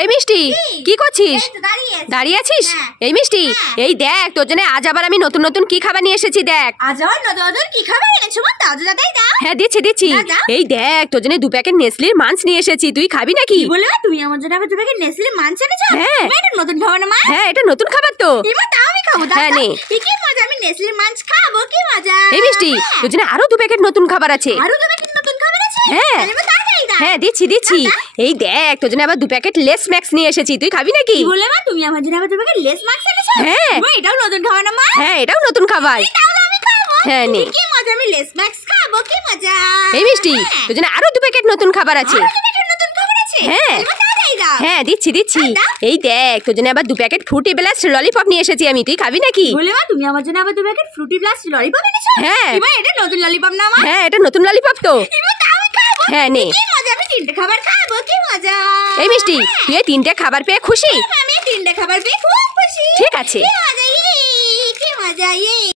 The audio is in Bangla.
এই মিষ্টি কি করছিস? দাঁড়িয়ে আছিস? এই মিষ্টি এই দেখ তোর জন্য আজ আবার আমি নতুন নতুন কি খাবার নিয়ে এসেছি। দেখ আজ আবার নতুন নতুন কি খাবার এনেছো মা? দাও দাদাই দাও। হ্যাঁ দিচ্ছি। এই দেখ তোর জন্য 2 প্যাকেট নেসলির মাঞ্চ নিয়ে এসেছি, তুই খাবি নাকি? কি বললে তুমি আমার জন্য আবার 2 প্যাকেট নেসলে মাঞ্চ এনেছো? হ্যাঁ এটা নতুন খাবার না মা? হ্যাঁ এটা নতুন খাবার তো। এমা তাও আমি খাবো। হ্যাঁ নে। কি মজা, আমি নেসলে মাঞ্চ খাবো, কি মজা। এই মিষ্টি তোর জন্য আরো 2 প্যাকেট নতুন খাবার আছে। আরো 2 প্যাকেট নতুন খাবার আছে? হ্যাঁ হ্যাঁ দিচ্ছি। এই দেখ তোর জন্য আবার 2 প্যাকেট লেস ম্যাক্স নিয়ে এসেছি, তুই খাবি নাকি? কি বললে মা তুমি আমার জন্য আবার 2 প্যাকেট লেস মাক্স এনেছো? হ্যাঁ এটাও নতুন খাবার না মা? হ্যাঁ এটাও নতুন খাবার। তাহলে আমি খাবো। হ্যাঁ নে। কি মজা, আমি লেস মাক্স খাবো, কি মজা। এই মিষ্টি তোর জন্য আরো 2 প্যাকেট নতুন খাবার আছে। আরো 2 প্যাকেট নতুন খাবার আছে? হ্যাঁ তাড়াতাড়ি দাও। হ্যাঁ দিচ্ছি। এই দেখ তোর জন্য আবার 2 প্যাকেট ফ্রুটি ব্লাস্ট ললিপপ নিয়ে এসেছি আমি, তুই খাবি নাকি? বলে মা তুমি আমার জন্য আবার 2 প্যাকেট ফ্রুটি ব্লাস্ট ললিপপ এনেছো? হ্যাঁ এবার এটা নতুন ললিপপ না মা? হ্যাঁ এটা নতুন ললিপপ তো। এবার তা আমি খাবো। হ্যাঁ নে। কি মজা, আমি 3টে খাবার খাবো, কি মজা। এই মিষ্টি তুই এই 3টে খাবার পেয়ে খুশি? আমি 3টে খাবার পেয়ে খুব খুশি। ঠিক আছে। কি মজা, কি মজা।